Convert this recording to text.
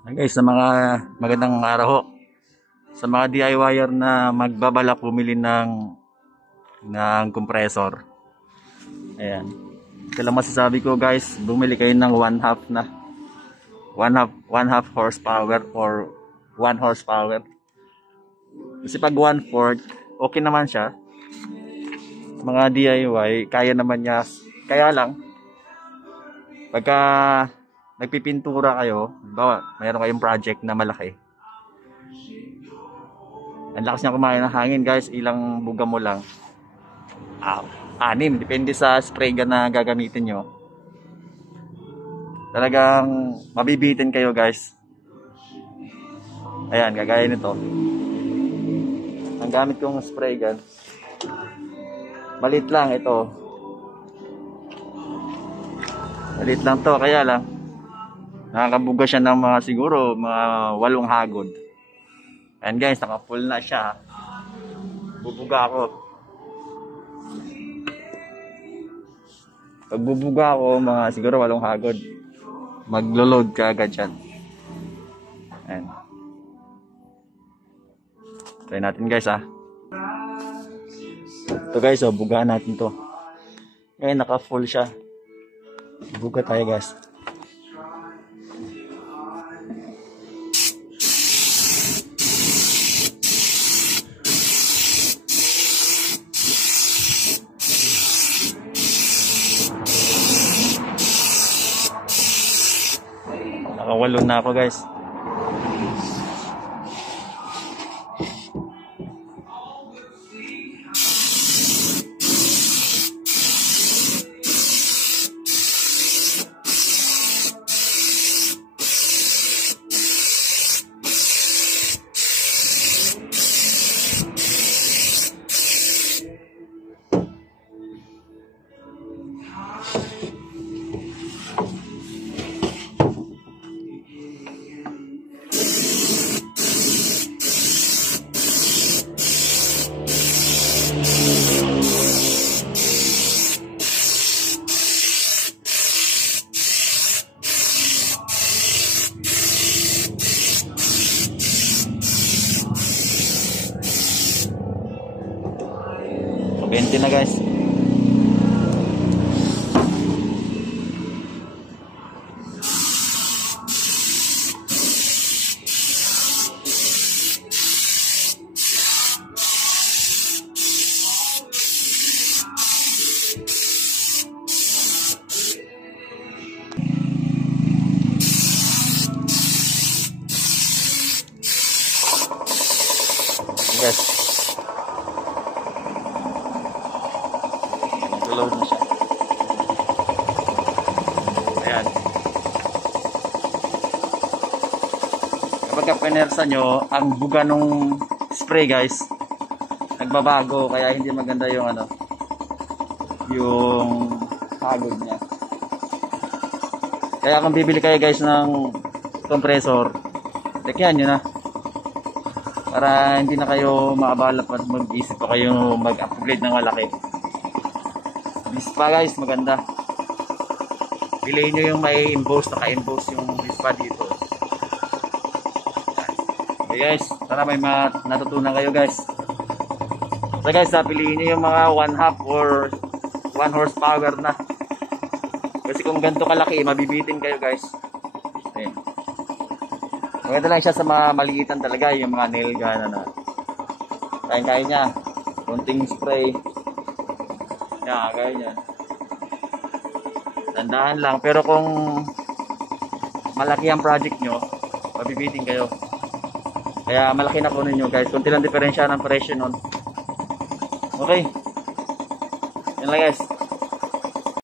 Guys, sa mga magandang araw ho. Sa mga DIYer na magbabalak bumili ng compressor. Ayan. Ito lang masasabi ko guys, bumili kayo ng 1/2 na. 1/2 horsepower or 1 horsepower. Kasi pag 1/4, okay naman siya. Mga DIY, kaya naman niya. Kaya lang, pagka nagpipintura kayo, mayroon kayong project na malaki. Ang lakas niya kumain ng hangin guys, ilang buga mo lang. 6, depende sa spray gun na gagamitin nyo. Talagang mabibitin kayo guys. Ayan, kagaya nito. Ang gamit kong spray gun, malit lang ito. Malit lang to, kaya lang nakakabuga siya ng mga siguro mga 8 hagod. And guys, naka-full na siya. Bubuga ako. Pag bubuga ako, mga siguro 8 hagod. Maglo-load ka agad yan. Ayan. Try natin guys Ito guys, bugaan natin to. Ngayon, naka-full siya. Buga tayo guys. Nakawalo na ako guys. So 20 na guys. Yes. Nag-load na siya. Ayan. Kapag pinersa nyo, ang buga nung spray guys, nagbabago, kaya hindi maganda yung yung hagod niya. Kaya kung bibili kayo guys ng compressor, tekyan nyo na. Para hindi na kayo maabala at mag-isip pa kayo mag-upgrade ng malaki. Dispa guys, maganda. Piliin nyo yung may emboss, naka-emboss yung dispa dito. Okay guys, sana may natutunan kayo guys. So guys, piliin nyo yung mga 1/2 or 1 horsepower na. Kasi kung ganito kalaki, mabibitin kayo guys. Ayan. Maganda lang siya sa mga maliitan talaga, yung mga nail gun na kaya niya. Konting spray. Yan, kaya niya. Tandaan lang, pero kung malaki ang project nyo, mabibitin kayo. Kaya malaki na po ninyo guys. Kunti lang diferensya ng presyo nun. Okay. Yan lang guys.